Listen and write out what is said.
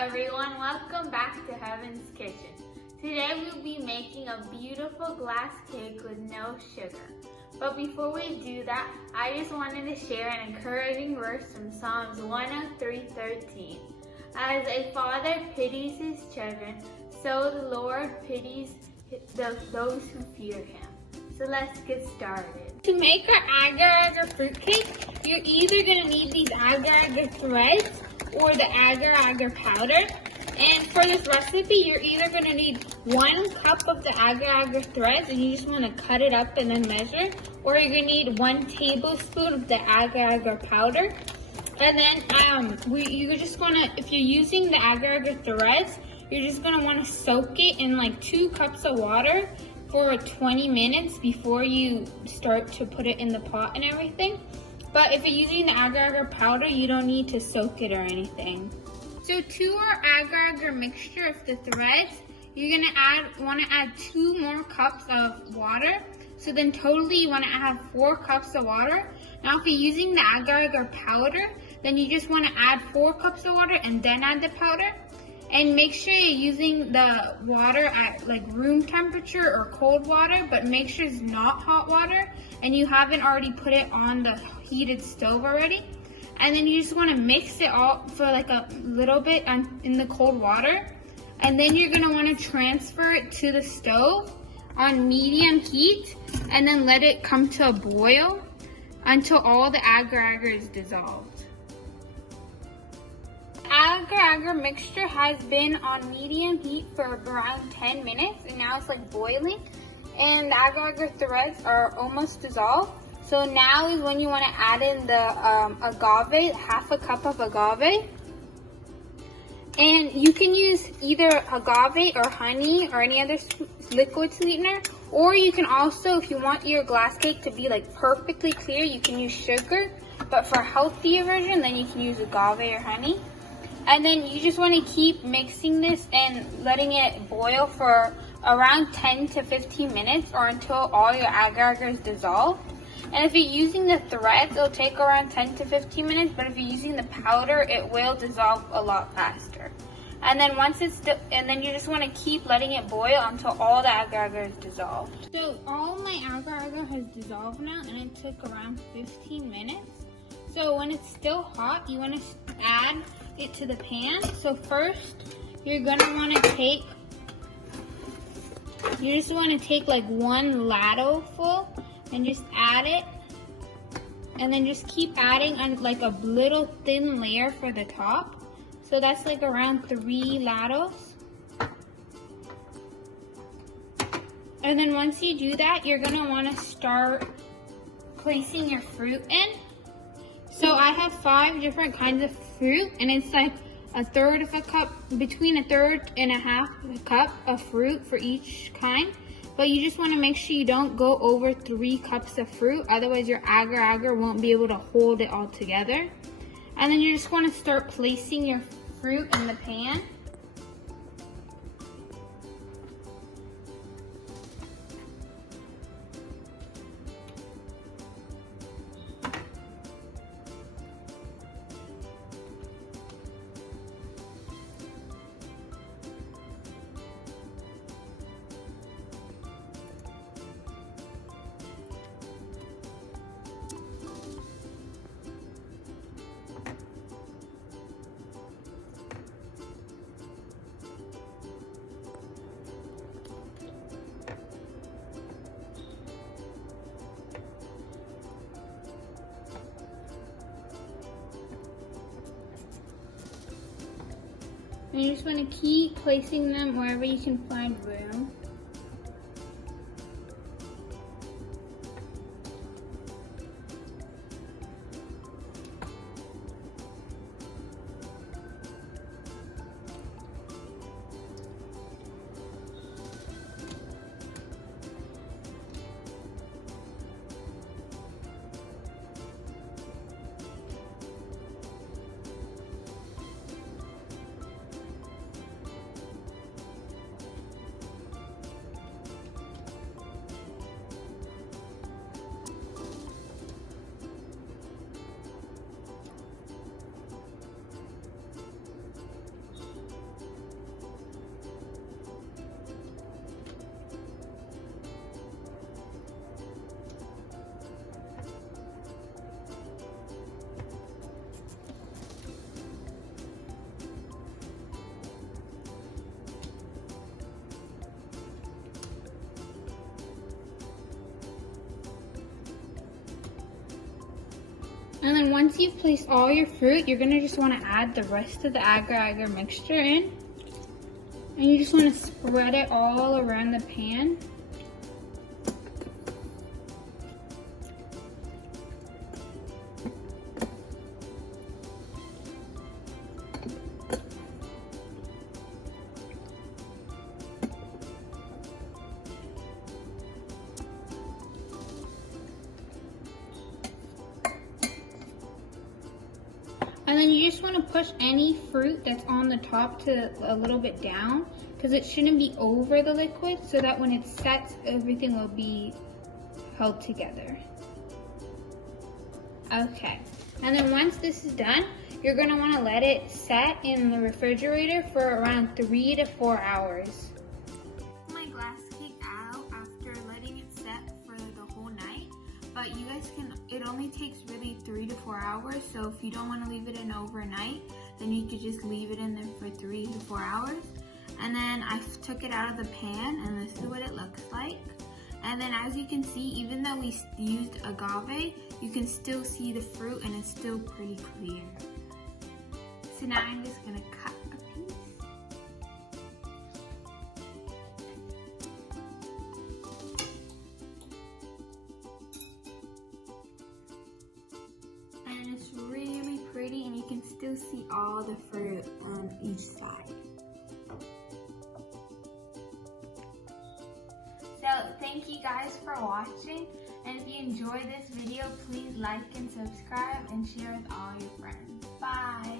everyone, welcome back to Heaven's Kitchen. Today we'll be making a beautiful glass cake with no sugar. But before we do that, I just wanted to share an encouraging verse from Psalms 103:13. As a father pities his children, so the Lord pities those who fear him. So let's get started. To make our agar fruit cake, you're either going to need these agar threads or the agar powder. And for this recipe, you're either going to need 1 cup of the agar threads and you just want to cut it up and then measure, or you're going to need 1 tablespoon of the agar powder. And then you're just going to, if you're using the agar threads, you're just going to want to soak it in like 2 cups of water for 20 minutes before you start to put it in the pot and everything. But if you're using the agar powder, you don't need to soak it or anything. So to our agar mixture of the threads, you're gonna want to add 2 more cups of water. So then totally you want to add 4 cups of water. Now if you're using the agar powder, then you just want to add 4 cups of water and then add the powder. And make sure you're using the water at like room temperature or cold water, but make sure it's not hot water and you haven't already put it on the heated stove already. And then you just want to mix it all for like a little bit in the cold water. And then you're going to want to transfer it to the stove on medium heat and then let it come to a boil until all the agar is dissolved. Agar mixture has been on medium heat for around 10 minutes and now it's like boiling and the agar threads are almost dissolved. So now is when you want to add in the agave, half a cup of agave. And you can use either agave or honey or any other liquid sweetener, or you can also, if you want your glass cake to be like perfectly clear, you can use sugar. But for a healthier version, then you can use agave or honey. And then you just want to keep mixing this and letting it boil for around 10 to 15 minutes or until all your agar is dissolved. And if you're using the threads, it'll take around 10 to 15 minutes, but if you're using the powder, it will dissolve a lot faster. And then and then you just want to keep letting it boil until all the agar is dissolved. So all my agar has dissolved now, and it took around 15 minutes. So when it's still hot, you want to add it to the pan. So first, you're gonna want to take, like 1 ladle full and just add it, and then just keep adding on like a little thin layer for the top. So that's like around 3 ladles. And then once you do that, you're gonna want to start placing your fruit in. So I have 5 different kinds of fruit, and it's like a third of a cup, between a third and a half of a cup of fruit for each kind. But you just want to make sure you don't go over 3 cups of fruit, otherwise your agar won't be able to hold it all together. And then you just want to start placing your fruit in the pan. And you just want to keep placing them wherever you can find room. And then once you've placed all your fruit, you're gonna just wanna add the rest of the agar mixture in. And you just wanna spread it all around the pan. And then you just want to push any fruit that's on the top to a little bit down, because it shouldn't be over the liquid, so that when it sets, everything will be held together. Okay, and then once this is done, you're going to want to let it set in the refrigerator for around 3 to 4 hours. My glass cake out after letting it set for the whole night, but you guys can, it only takes really 3 to 4 hours, so if you don't want to leave it in overnight, then you could just leave it in there for 3 to 4 hours. And then I took it out of the pan, and this is what it looks like. And then as you can see, even though we used agave, you can still see the fruit and it's still pretty clear. So now I'm just gonna cut a piece. And it's really pretty, and you can still see all the fruit on each side. So thank you guys for watching, and if you enjoyed this video, please like and subscribe and share with all your friends. Bye!